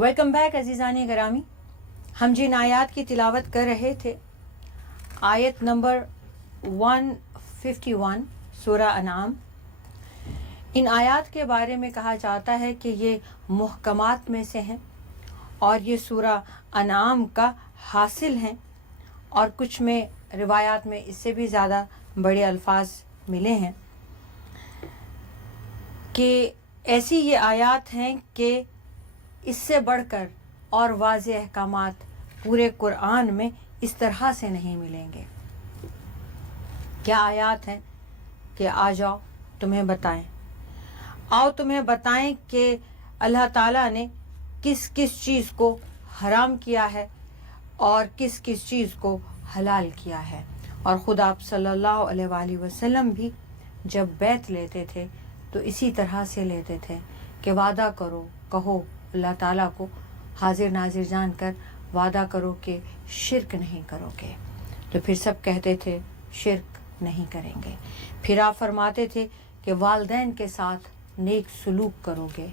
Welcome back अजीज़ानी गरामी। हम जिन आयात की तिलावत कर रहे थे, आयत नंबर 151 सूरा अनाम। इन आयात के बारे में कहा जाता है कि ये मुहकमात में से हैं और ये सूरा अनाम का हासिल हैं, और कुछ में रिवायात में इससे भी ज़्यादा बड़े अल्फाज मिले हैं कि ऐसी ये आयात हैं कि इससे बढ़कर और वाज़ेह अहकामात पूरे कुरान में इस तरह से नहीं मिलेंगे। क्या आयात हैं कि आ जाओ तुम्हें बताएं, आओ तुम्हें बताएं कि अल्लाह ताला ने किस किस चीज़ को हराम किया है और किस किस चीज़ को हलाल किया है। और ख़ुद आप सल्लल्लाहु अलैहि वसल्लम भी जब बैत लेते थे तो इसी तरह से लेते थे कि वादा करो, कहो अल्लाह ताला को हाजिर नाजिर जान कर वादा करो कि शिरक नहीं करोगे। तो फिर सब कहते थे शिरक नहीं करेंगे। फिर आप फरमाते थे कि वालिदैन के साथ नेक सलूक करोगे।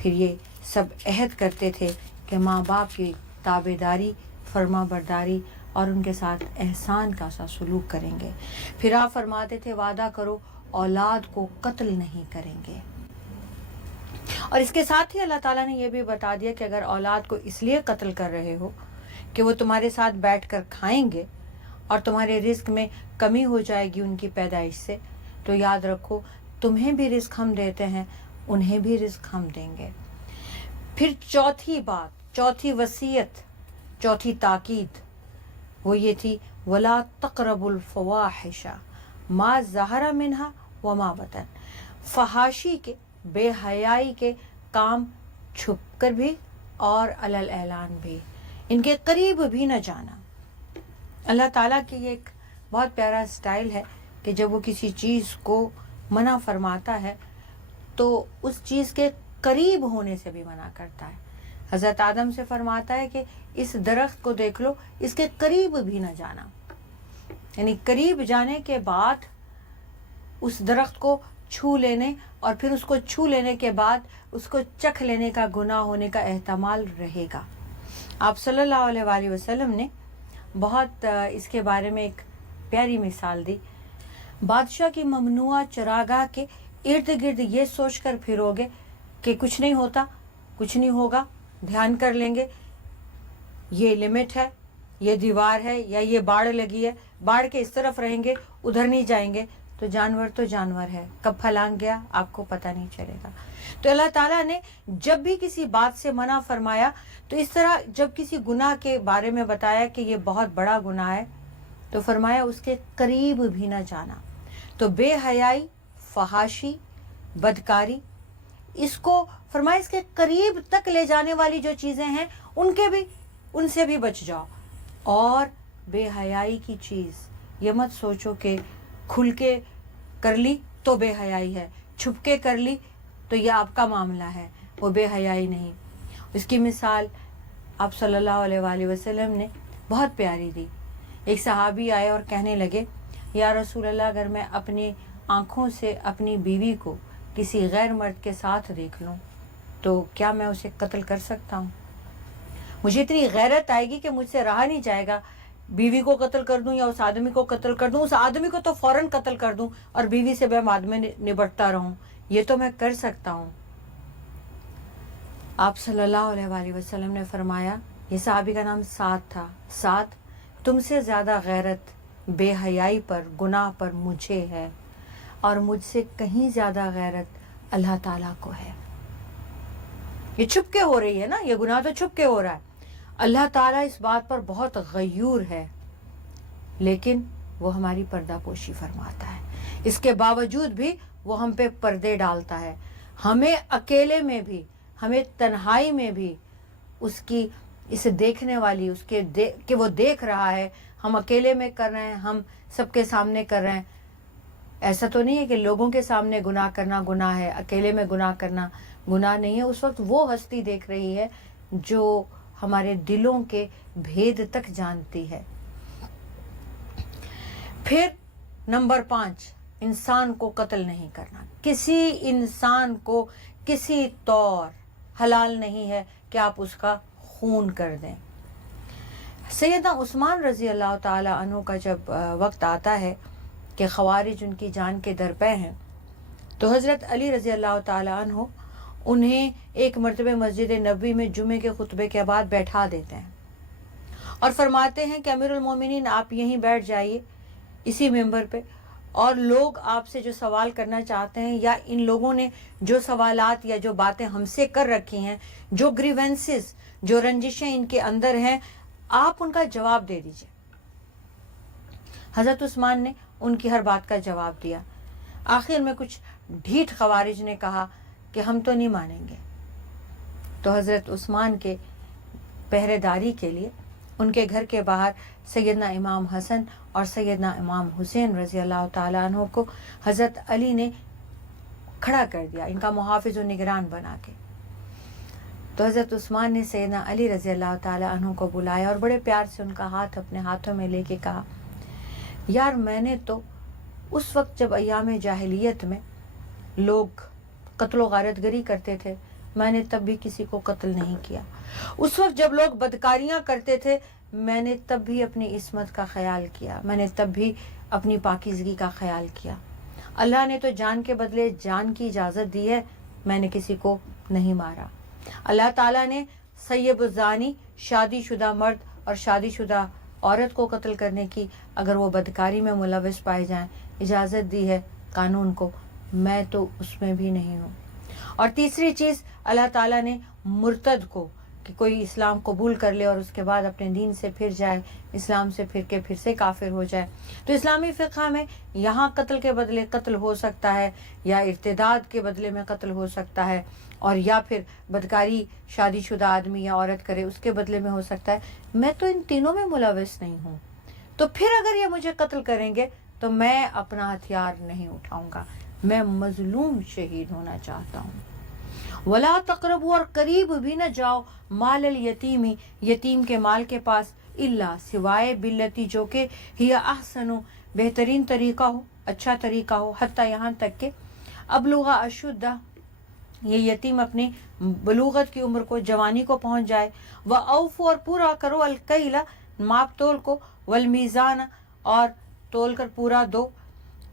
फिर ये सब अहद करते थे कि माँ बाप की ताबेदारी, फर्मा बरदारी और उनके साथ एहसान का सा सलूक करेंगे। फिर आप फरमाते थे वादा करो औलाद को कत्ल नहीं करेंगे। और इसके साथ ही अल्लाह ताला ने यह भी बता दिया कि अगर औलाद को इसलिए कत्ल कर रहे हो कि वो तुम्हारे साथ बैठकर खाएंगे और तुम्हारे रिस्क में कमी हो जाएगी उनकी पैदाइश से, तो याद रखो तुम्हें भी रिस्क हम देते हैं, उन्हें भी रिस्क हम देंगे। फिर चौथी बात, चौथी वसीयत, चौथी ताकीद वो ये थी वला तक़रबुल फ़वाहिशा मा ज़हरा मिन्हा व मा बतन। फहाशी के, बेहयाई के काम छुप कर भी और अलल ऐलान भी, इनके करीब भी न जाना। अल्लाह ताला की ये एक बहुत प्यारा स्टाइल है कि जब वो किसी चीज़ को मना फरमाता है तो उस चीज़ के करीब होने से भी मना करता है। हज़रत आदम से फरमाता है कि इस दरख्त को देख लो, इसके करीब भी न जाना। यानी करीब जाने के बाद उस दरख्त को छू लेने और फिर उसको छू लेने के बाद उसको चख लेने का गुनाह होने का एहतमाल रहेगा। आप सल्लल्लाहु अलैहि वसल्लम ने बहुत इसके बारे में एक प्यारी मिसाल दी। बादशाह की ममनुआ चरागाह के इर्द गिर्द ये सोचकर फिरोगे कि कुछ नहीं होता, कुछ नहीं होगा, ध्यान कर लेंगे, ये लिमिट है, ये दीवार है या ये बाड़ लगी है, बाढ़ के इस तरफ रहेंगे, उधर नहीं जाएंगे, तो जानवर है, कब फलांग गया आपको पता नहीं चलेगा। तो अल्लाह ताला ने जब भी किसी बात से मना फरमाया तो इस तरह जब किसी गुनाह के बारे में बताया कि ये बहुत बड़ा गुनाह है तो फरमाया उसके करीब भी ना जाना। तो बेहयाई, फहाशी, बदकारी, इसको फरमाया इसके करीब तक ले जाने वाली जो चीज़ें हैं उनसे भी बच जाओ। और बेहयाई की चीज़ ये मत सोचो कि खुल के कर ली तो बेहयाई है, छुप के कर ली तो ये आपका मामला है, वो बेहयाई नहीं। इसकी मिसाल आप सल्लल्लाहु अलैहि वसल्लम ने बहुत प्यारी दी। एक सहाबी आए और कहने लगे, या रसूल अल्लाह, अगर मैं अपनी आँखों से अपनी बीवी को किसी गैर मर्द के साथ देख लूँ तो क्या मैं उसे कत्ल कर सकता हूँ? मुझे इतनी गैरत आएगी कि मुझसे रहा नहीं जाएगा, बीवी को कत्ल कर दूं या उस आदमी को कत्ल कर दूं, उस आदमी को तो फौरन कत्ल कर दूं और बीवी से मैं बाद में निपटता रहूं, ये तो मैं कर सकता हूं। आप सल्लल्लाहु अलैहि वसल्लम ने फरमाया, ये सहाबी का नाम साद था, साद, तुमसे ज़्यादा गैरत बेहयाई पर, गुनाह पर मुझे है और मुझसे कहीं ज़्यादा गैरत अल्लाह ताला को है। ये छुप के हो रही है ना, ये गुनाह तो छुप के हो रहा है। अल्लाह ताला इस बात पर बहुत गयूर है, लेकिन वो हमारी पर्दापोशी फरमाता है। इसके बावजूद भी वो हम पे पर्दे डालता है। हमें अकेले में भी, हमें तन्हाई में भी उसकी इसे देखने वाली, कि वो देख रहा है, हम अकेले में कर रहे हैं, हम सबके सामने कर रहे हैं। ऐसा तो नहीं है कि लोगों के सामने गुनाह करना गुनाह है, अकेले में गुनाह करना गुनाह नहीं है। उस वक्त वो हस्ती देख रही है जो हमारे दिलों के भेद तक जानती है। फिर नंबर 5, इंसान को कत्ल नहीं करना। किसी इंसान को किसी तौर حلال نہیں ہے کہ آپ اس کا خون کر دیں۔ سیدنا عثمان رضی اللہ تعالیٰ عنہ کا جب وقت آتا ہے کہ خوارج ان کی جان کے درپے ہیں، تو حضرت علی رضی اللہ تعالیٰ عنہ انہیں ایک مرتبہ مسجد نبوی میں جمعے کے خطبے کے بعد بیٹھا دیتے ہیں اور فرماتے ہیں کہ امیر المومنین آپ یہیں بیٹھ جائیے اسی ممبر پہ، اور لوگ آپ سے جو سوال کرنا چاہتے ہیں یا ان لوگوں نے جو سوالات یا جو باتیں ہم سے کر رکھی ہیں، جو گریونسز، جو رنجشیں ان کے اندر ہیں، آپ ان کا جواب دے دیجئے۔ حضرت عثمان نے ان کی ہر بات کا جواب دیا۔ آخر میں کچھ ڈھیٹ خوارج نے کہا کہ ہم تو نہیں مانیں گے، تو حضرت عثمان کے پہرے داری کے لیے ان کے گھر کے باہر سیدنا امام حسن اور سیدنا امام حسین رضی اللہ تعالیٰ عنہ کو حضرت علی نے کھڑا کر دیا، ان کا محافظ و نگران بنا کے۔ تو حضرت عثمان نے سیدنا علی رضی اللہ تعالیٰ عنہ کو بلایا اور بڑے پیار سے ان کا ہاتھ اپنے ہاتھوں میں لے کے کہا، یار میں نے تو اس وقت جب ایام جاہلیت میں لوگ قتل و غارت گری کرتے تھے، میں نے تب بھی کسی کو قتل نہیں کیا۔ اس وقت جب لوگ بدکاریاں کرتے تھے، میں نے تب بھی اپنی عصمت کا خیال کیا، میں نے تب بھی اپنی پاکیزگی کا خیال کیا۔ اللہ نے تو جان کے بدلے جان کی اجازت دی ہے، میں نے کسی کو نہیں مارا۔ اللہ تعالیٰ نے سیب الزانی، شادی شدہ مرد اور شادی شدہ عورت کو قتل کرنے کی، اگر وہ بدکاری میں ملوث پائے جائیں، اجازت دی ہے قانون کو، میں تو اس میں بھی نہیں ہوں۔ اور تیسری چیز، اللہ تعالیٰ نے مرتد کو، کہ کوئی اسلام قبول کر لے اور اس کے بعد اپنے دین سے پھر جائے، اسلام سے پھر کے پھر سے کافر ہو جائے، تو اسلامی فقہ میں یہاں قتل کے بدلے قتل ہو سکتا ہے، یا ارتداد کے بدلے میں قتل ہو سکتا ہے، اور یا پھر بدکاری شادی شدہ آدمی یا عورت کرے اس کے بدلے میں ہو سکتا ہے۔ میں تو ان تینوں میں ملوث نہیں ہوں، تو پھر اگر یہ مجھے قتل کریں گے تو میں اپنا ہتھیار نہیں اٹھاؤں گا، میں مظلوم شہید ہونا چاہتا ہوں۔ ولا تقربوا، اور قریب بھی نہ جاؤ، مال الیتیمی، یتیم کے مال کے پاس، الا سوائے باللتی، جو کہ ہی احسن، بہترین طریقہ ہو، اچھا طریقہ ہو، حتی یہاں تک کہ ابلغ اشدہ، یہ یتیم اپنی بلوغت کی عمر کو، جوانی کو پہنچ جائے، واوفوا، اور پورا کرو، الکیل، ماپ تول کو، والمیزان، اور تول کر پورا دو،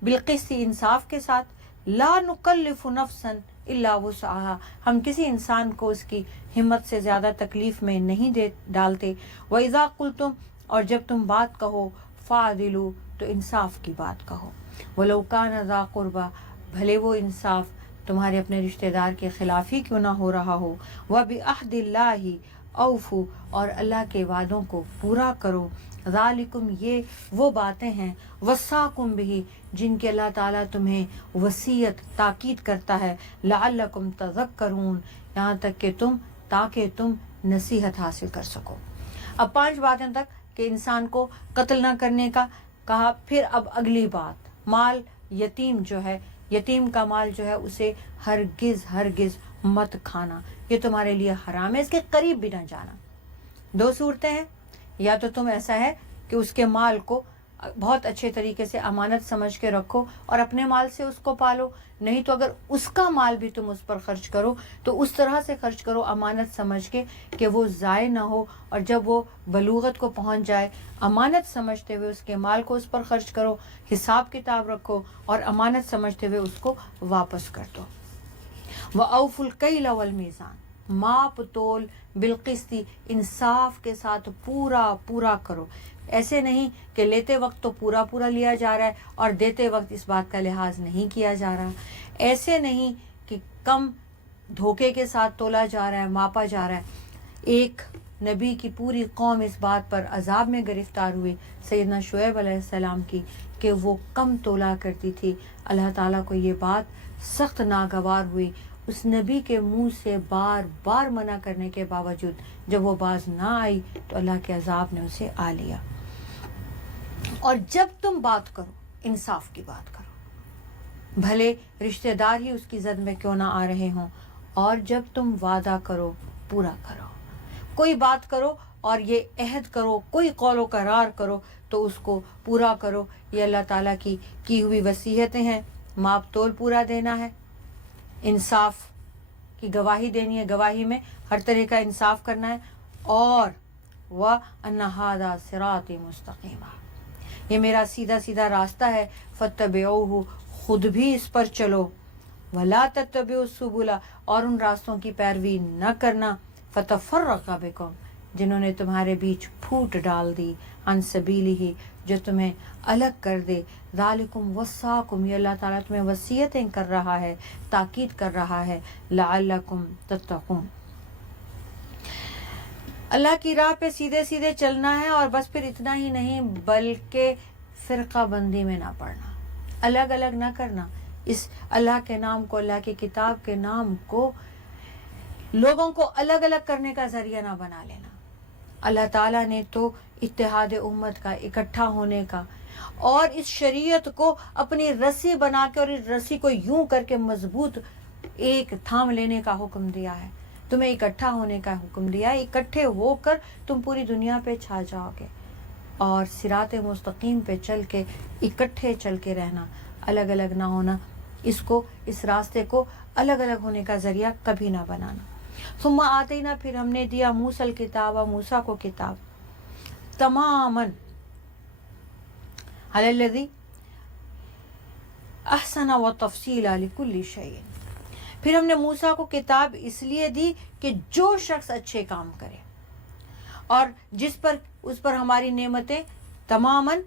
بالقسط، انصاف کے ساتھ، لا نکلف نفسا الا وسعها، ہم کسی انسان کو اس کی ہمت سے زیادہ تکلیف میں نہیں ڈالتے، وَإِذَا قُلْتُمْ، اور جب تم بات کہو، فَعْدِلُوا، تو انصاف کی بات کہو، وَلَوْ كَانَ ذَا قُرْبَى، بھلے وہ انصاف تمہارے اپنے رشتہ دار کے خلاف ہی کیوں نہ ہو رہا ہو، وَبِعَهْدِ اللَّهِ اوفوا، اور اللہ کے وعدوں کو پورا کرو، ذالکم، یہ وہ باتیں ہیں، وصاکم بہ، جن کے اللہ تعالیٰ تمہیں وصیت تاکید کرتا ہے، لعلکم تذکرون، یہاں تک کہ تاکہ تم نصیحت حاصل کر سکو۔ اب 5 باتیں تک کہ انسان کو قتل نہ کرنے کا کہا، پھر اب اگلی بات، مال یتیم جو ہے، یتیم کا مال جو ہے اسے ہرگز مت کھانا، یہ تمہارے لیے حرام ہے، اس کے قریب بھی نہ جانا۔ 2 صورتیں ہیں، یا تو تم ایسا ہے کہ اس کے مال کو بہت اچھے طریقے سے امانت سمجھ کے رکھو اور اپنے مال سے اس کو پالو، نہیں تو اگر اس کا مال بھی تم اس پر خرچ کرو تو اس طرح سے خرچ کرو امانت سمجھ کے کہ وہ ضائع نہ ہو، اور جب وہ بلوغت کو پہنچ جائے امانت سمجھتے ہوئے اس کے مال کو اس پر خرچ کرو، حساب کتاب رکھو اور امانت سمجھتے ہوئے اس کو واپس کر دو۔ وَأَوْفُوا الْكَيْلَ وَالْمِيزَانَ، ماپ تول بالقسط، انصاف کے ساتھ پورا کرو، ایسے نہیں کہ لیتے وقت تو پورا لیا جا رہا ہے اور دیتے وقت اس بات کا لحاظ نہیں کیا جا رہا، ایسے نہیں کہ کم دھوکے کے ساتھ تولا جا رہا ہے، ماپا جا رہا ہے۔ ایک نبی کی پوری قوم اس بات پر عذاب میں گرفتار ہوئی، سیدنا شعیب علیہ السلام کی، کہ وہ کم تولا کرتی تھی۔ اللہ تعالیٰ کو یہ بات سخت ناگوار ہوئی، اس نبی کے منہ سے بار منع کرنے کے باوجود جب وہ باز نہ آئی تو اللہ کے عذاب نے اسے آ لیا۔ اور جب تم بات کرو، انصاف کی بات کرو، بھلے رشتہ دار ہی اس کی زد میں کیوں نہ آ رہے ہوں، اور جب تم وعدہ کرو پورا کرو، کوئی بات کرو اور یہ عہد کرو، کوئی قول و قرار کرو تو اس کو پورا کرو، یہ اللہ تعالیٰ کی ہوئی وصیتیں ہیں۔ ماپ تول پورا دینا ہے، انصاف कि गवाही देनी है, गवाही में हर तरह का इंसाफ करना है, और वह अन्ना हादा सिराती मुस्तकीमा, ये मेरा सीधा सीधा रास्ता है, फत्तबिऊहु, खुद भी इस पर चलो, वला तत्तबिउ सुबुला, और उन रास्तों की पैरवी न करना, फतफर्रका बिकुम, जिन्होंने तुम्हारे बीच फूट डाल दी, अन सबीलिही, जो तुम्हें अलग कर दे, ज़ालिकुम वस्साकुम, ये अल्लाह ताला तुम्हें वसीयतें कर रहा है, ताकीद कर रहा है, लअल्लकुम तत्तकून, अल्लाह की राह पे सीधे सीधे चलना है। और बस फिर इतना ही नहीं, बल्कि फ़िरका बंदी में ना पड़ना, अलग अलग ना करना, इस अल्लाह के नाम को, अल्लाह की किताब के नाम को लोगों को अलग अलग करने का ज़रिया ना बना लेना। अल्लाह ताला ने तो इत्तेहाद उम्मत का, इकट्ठा होने का, और इस शरीयत को अपनी रस्सी बना के और इस रस्सी को यूं करके मजबूत एक थाम लेने का हुक्म दिया है, तुम्हें इकट्ठा होने का हुक्म दिया है। इकट्ठे होकर तुम पूरी दुनिया पे छा जाओगे, और सिराते मुस्तकीम पे चल के, इकट्ठे चल के रहना, अलग अलग ना होना, इसको, इस रास्ते को अलग अलग होने का ज़रिया कभी ना बनाना। सुम्मा आतीना, फिर हमने दिया मूसल किताब, मूसा को किताब, तमामन अलल्लज़ी अहसना व तफसीला लिकुल्ली शैइन, फिर हमने मूसा को किताब इसलिए दी कि जो शख्स अच्छे काम करे और जिस पर, उस पर हमारी नेमतें तमामन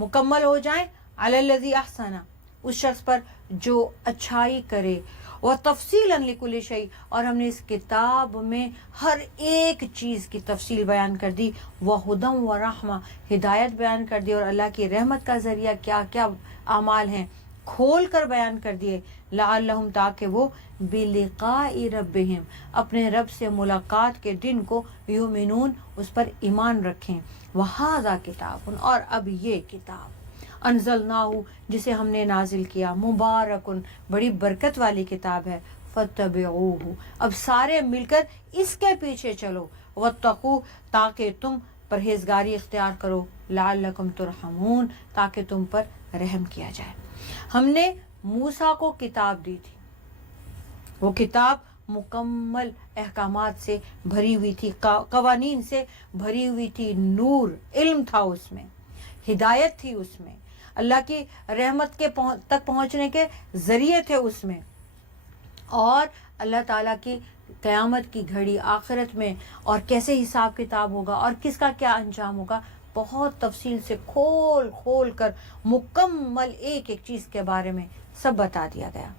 मुकम्मल हो जाएं, अलल्लज़ी अहसना, उस शख्स पर जो अच्छाई करे, और तफसीलन लिकुल्ली शै, और हमने इस किताब में हर एक चीज़ की तफसील बयान कर दी, व हुदम व रहमा, हिदायत बयान कर दी, और अल्लाह की रहमत का ज़रिया क्या क्या आमाल हैं खोल कर बयान कर दिए, लअल्लहुम, ताकि वो बिलिक़ाइ रब्बिहिम, अपने रब से मुलाकात के दिन को, युमिनून, उस पर ईमान रखें। वहाज़ा किताबुन, और अब ये किताब, अनज़लनाहु, जिसे हमने नाजिल किया, मुबारकुन, बड़ी बरकत वाली किताब है, फत्तबिऊहु, अब सारे मिलकर इसके पीछे चलो, वत्तकू, ताकि तुम परहेजगारी इख्तियार करो, लअल्लकुम तुरहमून, ताकि तुम पर रहम किया जाए। हमने मूसा को किताब दी थी, वो किताब मुकम्मल अहकामात से भरी हुई थी, कवानीन से भरी हुई थी, नूर, इल्म था उसमें, हिदायत थी उसमें, अल्लाह की रहमत के तक पहुंचने के ज़रिए थे उसमें, और अल्लाह ताला की क़यामत की घड़ी, आखिरत में, और कैसे हिसाब किताब होगा और किसका क्या अंजाम होगा, बहुत तफसील से खोल खोल कर मुकम्मल एक एक चीज़ के बारे में सब बता दिया गया।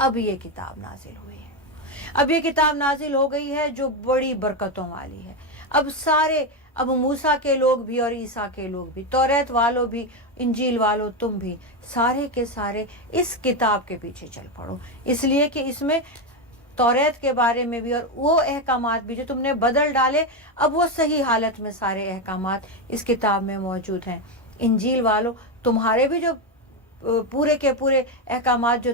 अब ये किताब नाजिल हुई है, अब ये किताब नाजिल हो गई है जो बड़ी बरकतों वाली है। अब मूसा के लोग भी और ईसा के लोग भी, तौरात वालों भी, इंजील वालों तुम भी, सारे के सारे इस किताब के पीछे चल पड़ो, इसलिए कि इसमें तौरात के बारे में भी और वो अहकामात भी जो तुमने बदल डाले, अब वो सही हालत में सारे अहकामात इस किताब में मौजूद हैं। इंजील वालों, तुम्हारे भी जो पूरे के पूरे अहकामात जो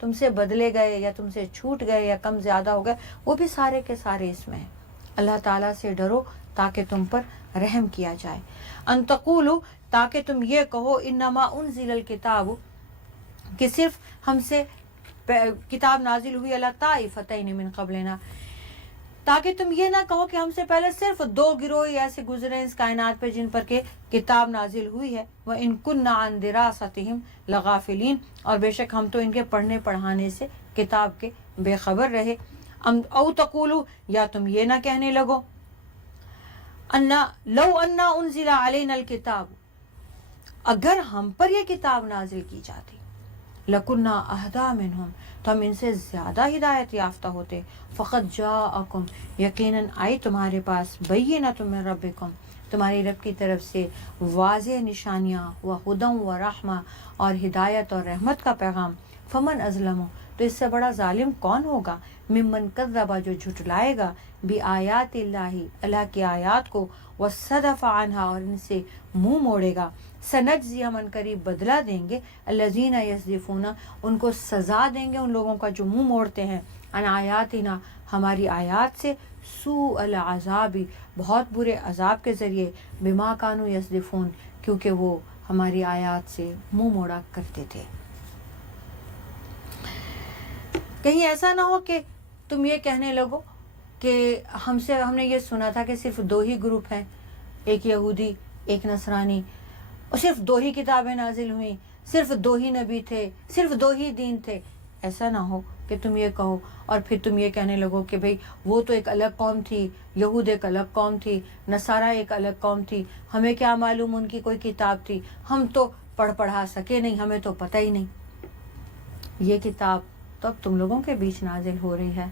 तुमसे बदले गए या तुमसे छूट गए या कम ज़्यादा हो गए, वो भी सारे के सारे इसमें हैं। अल्लाह ताला से डरो ताकि तुम पर रहम किया जाए। अंतकुलु, ताकि तुम ये कहो, इन्नमा उनज़िलल किताब, कि सिर्फ हमसे किताब नाजिल हुई अला ताइफतैन मिन क़ब्लिना, ताकि तुम ये ना कहो कि हमसे पहले सिर्फ 2 गिरोह ऐसे गुजरे इस कायनात पे जिन पर के किताब नाजिल हुई है। व इन कुन्ना अन दिरासतिहिम लगाफिलीन, और बेशक हम तो इनके पढ़ने पढ़ाने से किताब के बेखबर रहे। औ तक़ूलू, या तुम ये ना कहने लगो, अन्ना लौ अन्ना उनज़िला अलैनल किताब, अगर हम पर यह किताब नाजिल की जाती, लकुन्ना अहदा मिनहुम, तो हम इनसे ज़्यादा हिदायत याफ्ता होते। फ़क़द जाअकुम, यकीनन आई तुम्हारे पास, बय्यिनतुम मिन रब्बिकुम, तुम्हारी रब की तरफ से वाज़ेह निशानियाँ, व हुदम व रहमा, और हिदायत और रहमत का पैगाम। फ़मन अज़लमु, तो इससे बड़ा जालिम कौन होगा, मिम्मन कज़्ज़बा, जो झुटलाएगा, बि आयातिल्लाहि, अल्लाह की आयात को, व सदफ़ अन्हा, और इनसे मुँह मोड़ेगा। सनज्ज़ी, हम करीब बदला देंगे, अल्लज़ीना यस्दिफ़ूना, उनको सज़ा देंगे उन लोगों का जो मुँह मोड़ते हैं, अन आयातिना, हमारी आयात से, सूअल अज़ाबी, बहुत बुरे अज़ाब के ज़रिए, बिमा कानू यस्दिफ़ून, क्योंकि वो हमारी आयात से मुँह मोड़ा करते थे। कहीं ऐसा ना हो कि تم یہ کہنے لگو کہ ہم نے یہ سنا تھا کہ صرف 2 ہی گروپ ہیں، ایک یہودی ایک نصرانی، اور صرف 2 ہی کتابیں نازل ہوئیں، صرف 2 ہی نبی تھے، صرف 2 ہی دین تھے. ایسا نہ ہو کہ تم یہ کہو اور پھر تم یہ کہنے لگو کہ بھئی وہ تو ایک الگ قوم تھی، یہود ایک الگ قوم تھی، نصارہ ایک الگ قوم تھی، ہمیں کیا معلوم ان کی کوئی کتاب تھی، ہم تو پڑھا سکے نہیں، ہمیں تو پتہ ہی نہیں. یہ کتاب تو اب تم لوگوں کے بیچ نازل ہو رہی ہے،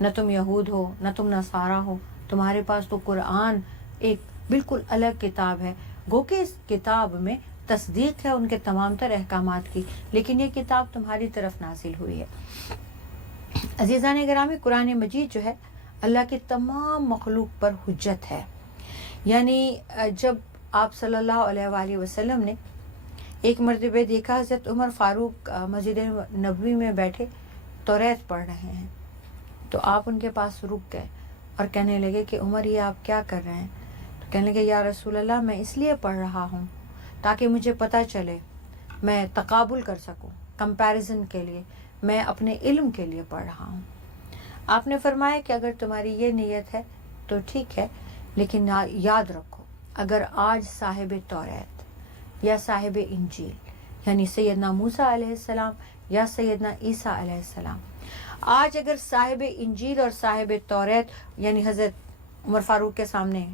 نہ تم یہود ہو نہ تم نصارہ ہو، تمہارے پاس تو قرآن ایک بالکل الگ کتاب ہے. گو کہ اس کتاب میں تصدیق ہے ان کے تمام تر احکامات کی، لیکن یہ کتاب تمہاری طرف نازل ہوئی ہے. عزیزان گرامی، قرآن مجید جو ہے اللہ کی تمام مخلوق پر حجت ہے. یعنی جب آپ صلی اللہ علیہ وآلہ وسلم نے ایک مرتبہ دیکھا حضرت عمر فاروق مسجد نبوی میں بیٹھے توریت پڑھ رہے ہیں، تو آپ ان کے پاس رک گئے اور کہنے لگے کہ عمر یہ آپ کیا کر رہے ہیں؟ تو کہنے لگے یا رسول اللہ میں اس لیے پڑھ رہا ہوں تاکہ مجھے پتہ چلے، میں تقابل کر سکوں، کمپیریزن کے لیے، میں اپنے علم کے لیے پڑھ رہا ہوں. آپ نے فرمایا کہ اگر تمہاری یہ نیت ہے تو ٹھیک ہے، لیکن یاد رکھو اگر آج صاحب توریت یا صاحب انجیل یعنی سیدنا موسیٰ علیہ السلام یا سیدنا عیسیٰ علیہ السلام، آج اگر صاحب انجیل اور صاحب توریت یعنی حضرت عمر فاروق کے سامنے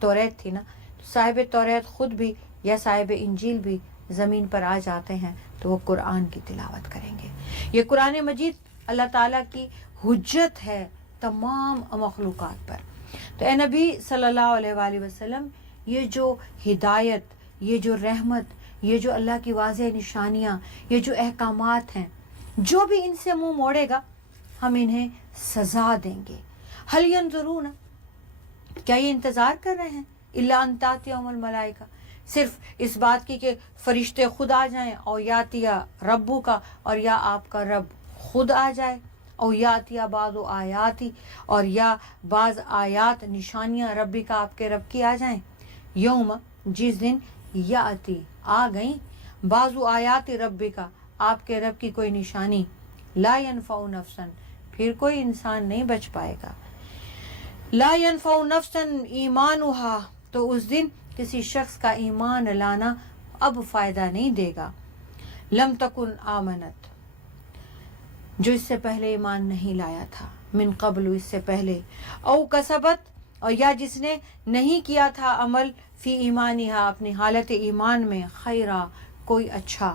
توریت تھی نا، تو صاحب توریت خود بھی یا صاحب انجیل بھی زمین پر آ جاتے ہیں تو وہ قرآن کی تلاوت کریں گے. یہ قرآن مجید اللہ تعالیٰ کی حجت ہے تمام مخلوقات پر. تو اے نبی صلی اللہ علیہ وآلہ وسلم، یہ جو ہدایت، یہ جو رحمت، یہ جو اللہ کی واضح نشانیاں، یہ جو احکامات ہیں، جو بھی ان سے منہ موڑے گا ہم انہیں سزا دیں گے. حل ینظرون، کیا یہ انتظار کر رہے ہیں الا ان تأتیہم الملائکہ، صرف اس بات کی کہ فرشتے خود آ جائیں، او یاتیا ربو کا، اور یا آپ کا رب خود آ جائے، او یاتیا بعض آیاتی، اور یا بعض آیات نشانیاں ربی کا آپ کے رب کی آ جائیں. یوم، جس دن یاتی آ گئیں، بعض آیات ربی کا آپ کے رب کی کوئی نشانی، لا ینفع نفسا، پھر کوئی انسان نہیں بچ پائے گا. لا ینفع نفسا ایمانہا، تو اس دن کسی شخص کا ایمان لانا اب فائدہ نہیں دے گا. لم تکن آمنت، جو اس سے پہلے ایمان نہیں لایا تھا، من قبل، اس سے پہلے، او کسبت، اور یا جس نے نہیں کیا تھا عمل، فی ایمانہا، اپنی حالت ایمان میں، خیرا، کوئی اچھا.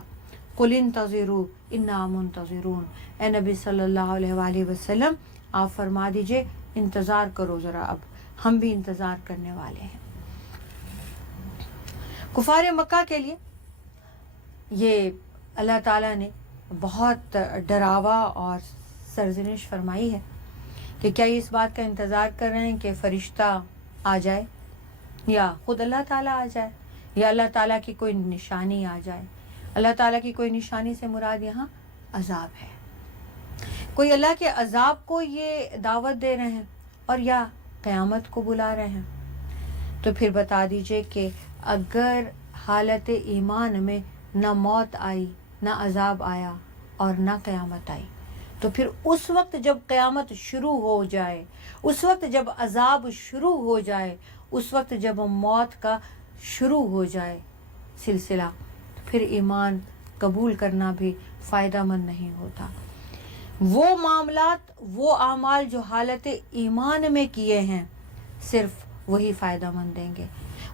قل انتظروا انا منتظرون، اے نبی صلی اللہ علیہ وآلہ وسلم آپ فرما دیجئے انتظار کرو ذرا، اب ہم بھی انتظار کرنے والے ہیں. کفار مکہ کے لیے یہ اللہ تعالیٰ نے بہت ڈراوا اور سرزنش فرمائی ہے کہ کیا یہ اس بات کا انتظار کر رہے ہیں کہ فرشتہ آ جائے یا خود اللہ تعالیٰ آ جائے یا اللہ تعالیٰ کی کوئی نشانی آ جائے. اللہ تعالیٰ کی کوئی نشانی سے مراد یہاں عذاب ہے. کوئی اللہ کے عذاب کو یہ دعوت دے رہے ہیں اور یا قیامت کو بلا رہے ہیں. تو پھر بتا دیجئے کہ اگر حالت ایمان میں نہ موت آئی، نہ عذاب آیا اور نہ قیامت آئی، تو پھر اس وقت جب قیامت شروع ہو جائے، اس وقت جب عذاب شروع ہو جائے، اس وقت جب موت کا شروع ہو جائے سلسلہ، پھر ایمان قبول کرنا بھی فائدہ مند نہیں ہوتا. وہ معاملات، وہ اعمال جو حالت ایمان میں کیے ہیں، صرف وہی فائدہ مند دیں گے،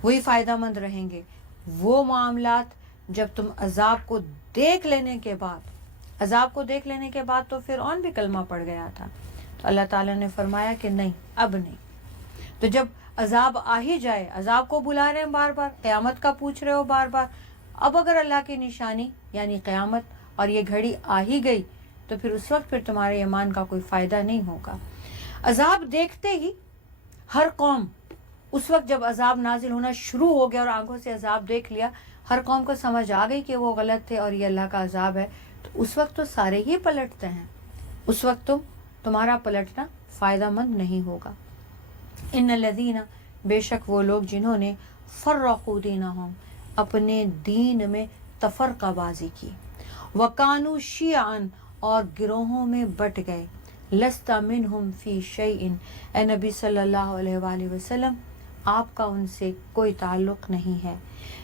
وہی فائدہ مند رہیں گے. وہ معاملات جب تم عذاب کو دیکھ لینے کے بعد تو فرعون بھی کلمہ پڑ گیا تھا، تو اللہ تعالیٰ نے فرمایا کہ نہیں، اب نہیں. تو جب عذاب آ ہی جائے، عذاب کو بلا رہے ہیں بار بار، قیامت کا پوچھ رہے ہو بار بار، اب اگر اللہ کی نشانی یعنی قیامت اور یہ گھڑی آ ہی گئی تو پھر اس وقت پھر تمہارے ایمان کا کوئی فائدہ نہیں ہوگا. عذاب دیکھتے ہی ہر قوم، اس وقت جب عذاب نازل ہونا شروع ہو گیا اور آنکھوں سے عذاب دیکھ لیا، ہر قوم کو سمجھ آ گئی کہ وہ غلط تھے اور یہ اللہ کا عذاب ہے، تو اس وقت تو سارے ہی پلٹتے ہیں. اس وقت تمہارا پلٹنا فائدہ مند نہیں ہوگا. ان الذین، بے شک وہ لوگ جنہوں نے فرقوا دینہم، اپنے دین میں تفرقہ بازی کی، وکانوا شیعاً، اور گروہوں میں بٹ گئے، लस्ता मिनहुम फी शैइन, ए नबी सल्लल्लाहु अलैहि वसल्लम आपका उनसे कोई ताल्लुक़ नहीं है।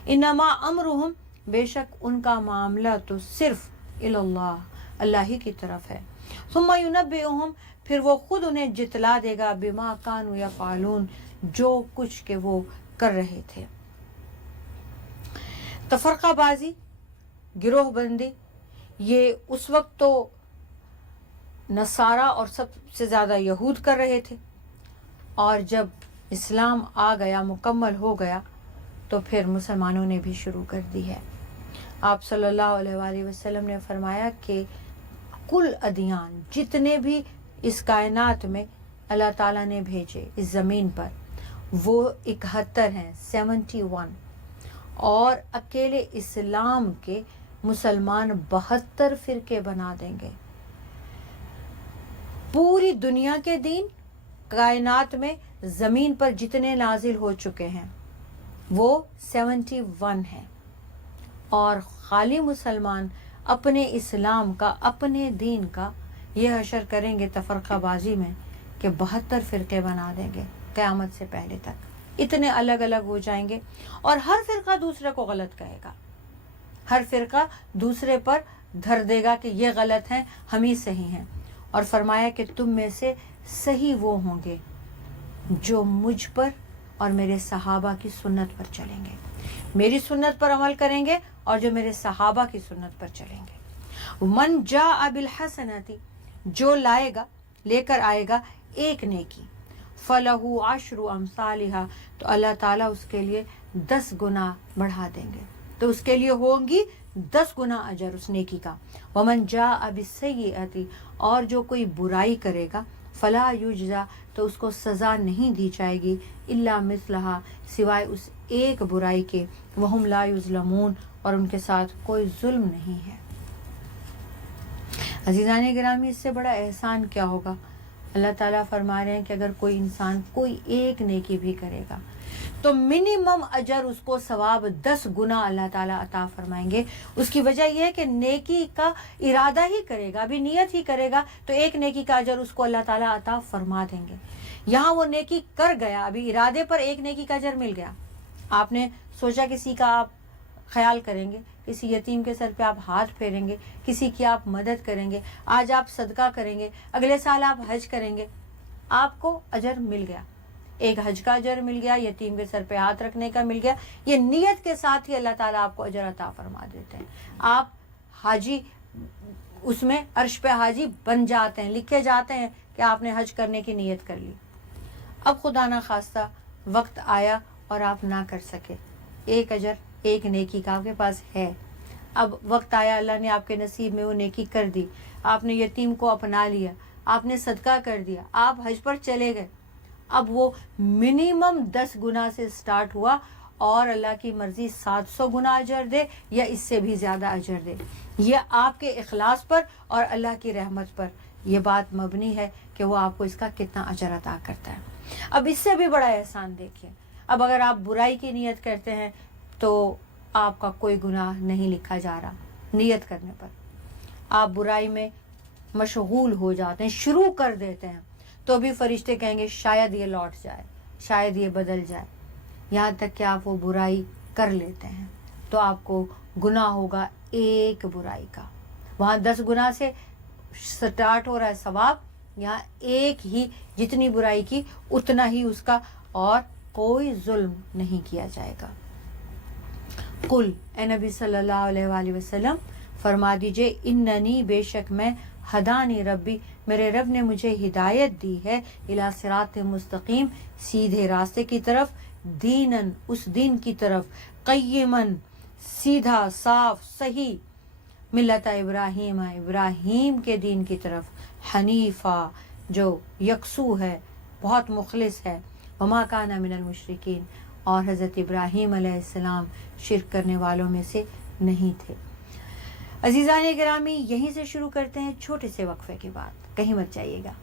इन्नमा अमरुहुम, बेशक उनका मामला तो सिर्फ इल्लल्लाह, अल्लाह ही की तरफ है। सुम्मा युनब्बिउहुम, फिर वो खुद उन्हें जितला देगा, बिमा कानू यफ़अलून, जो कुछ के वो कर रहे थे। तफरकाबाजी, गिरोहबंदी, ये उस वक्त तो नसारा और सबसे ज़्यादा यहूद कर रहे थे, और जब इस्लाम आ गया, मुकम्मल हो गया, तो फिर मुसलमानों ने भी शुरू कर दी है। आप सल्लल्लाहु अलैहि वसल्लम ने फरमाया कि कुल अदियान, जितने भी इस कायनात में अल्लाह ताला ने भेजे इस ज़मीन पर, वो 71 हैं, 71, और अकेले इस्लाम के मुसलमान 72 फ़िरके बना देंगे। पूरी दुनिया के दीन कायनात में ज़मीन पर जितने नाजिल हो चुके हैं वो 71 हैं, और खाली मुसलमान अपने इस्लाम का, अपने दीन का ये हशर करेंगे तफरकाबाजी में कि 72 फ़िरके बना देंगे क़यामत से पहले तक। इतने अलग अलग हो जाएंगे, और हर फ़िरका दूसरे को गलत कहेगा, हर फ़िरका दूसरे पर धर देगा कि ये गलत हैं, हम ही सही हैं। और फरमाया कि तुम में से सही वो होंगे जो मुझ पर और मेरे सहाबा की सुन्नत पर चलेंगे, मेरी सुन्नत पर अमल करेंगे, और जो मेरे सहाबा की सुन्नत पर चलेंगे। मन जा बिल हसनती, जो लाएगा, लेकर आएगा एक नेकी, फलहु अशरु अमसालिहा, तो अल्लाह ताला उसके लिए 10 गुना बढ़ा देंगे, तो उसके लिए होंगी 10 गुना अजर उस नेकी का। वमन जा बिस्सय्यअति, और जो कोई बुराई करेगा, फला युजजा, तो उसको सज़ा नहीं दी जाएगी, इल्ला मिसलहा, सिवाय उस एक बुराई के, वहुम ला युज़लमून, और उनके साथ कोई जुल्म नहीं है। अज़ीज़ान गिरामी, इससे बड़ा एहसान क्या होगा। अल्लाह ताला फरमा रहे हैं कि अगर कोई इंसान कोई एक नेकी भी करेगा तो मिनिमम अजर उसको सवाब 10 गुना अल्लाह ताला अता फरमाएंगे। उसकी वजह यह है कि नेकी का इरादा ही करेगा, अभी नियत ही करेगा, तो एक नेकी का अजर उसको अल्लाह ताला अता फरमा देंगे। यहाँ वो नेकी कर गया, अभी इरादे पर एक नेकी का अजर मिल गया। आपने सोचा किसी का आप ख्याल करेंगे, किसी यतीम के सर पे आप हाथ फेरेंगे, किसी की आप मदद करेंगे, आज आप सदका करेंगे, अगले साल आप हज करेंगे, आपको अजर मिल गया, एक हज का अजर मिल गया, यतीम के सर पे हाथ रखने का मिल गया। ये नियत के साथ ही अल्लाह ताला आपको अजर अता फरमा देते हैं। आप हाजी, उसमें अर्श पे हाजी बन जाते हैं, लिखे जाते हैं कि आपने हज करने की नियत कर ली। अब खुदा ना खास्ता वक्त आया और आप ना कर सके, एक अजर, एक नेकी का आपके पास है। अब वक्त आया, अल्लाह ने आपके नसीब में वो नेकी कर दी, आपने यतीम को अपना लिया, आपने सदका कर दिया, आप हज पर चले गए। अब वो मिनिमम 10 गुना से स्टार्ट हुआ, और अल्लाह की मर्ज़ी 700 गुना अजर दे या इससे भी ज़्यादा अजर दे। यह आपके इखलास पर और अल्लाह की रहमत पर यह बात मबनी है कि वो आपको इसका कितना अजर अता करता है। अब इससे भी बड़ा एहसान देखिए, अब अगर आप बुराई की नियत करते हैं तो आपका कोई गुनाह नहीं लिखा जा रहा। नियत करने पर आप बुराई में मशगूल हो जाते हैं, शुरू कर देते हैं, तो भी फरिश्ते कहेंगे शायद ये लौट जाए, शायद ये बदल जाए। यहाँ तक कि आप वो बुराई कर लेते हैं तो आपको गुनाह होगा एक बुराई का। वहाँ 10 गुना से स्टार्ट हो रहा है सवाब, यहाँ एक ही, जितनी बुराई की उतना ही उसका, और कोई जुल्म नहीं किया जाएगा। कुल, ए नबी सल्लल्लाहु अलैहि वसल्लम फरमा दीजिए, इन्ननी, बेशक मैं, हदानी रब्बी, मेरे रब ने मुझे हिदायत दी है, इला सिरात मुस्तकीम, सीधे रास्ते की तरफ, दीनन, उस दीन की तरफ, क़य्यमन, सीधा साफ सही, मिल्लत इब्राहीम, इब्राहीम के दीन की तरफ, हनीफ़ा, जो यकसू है, बहुत मुखलिस है, वमा काना मिनल मुशरिकीन, और हज़रत इब्राहीम अलैहिस्सलाम शिरक करने वालों में से नहीं थे। अज़ीज़ान गिरामी, यहीं से शुरू करते हैं छोटे से वक्फे के बाद, कहीं मत जाइएगा।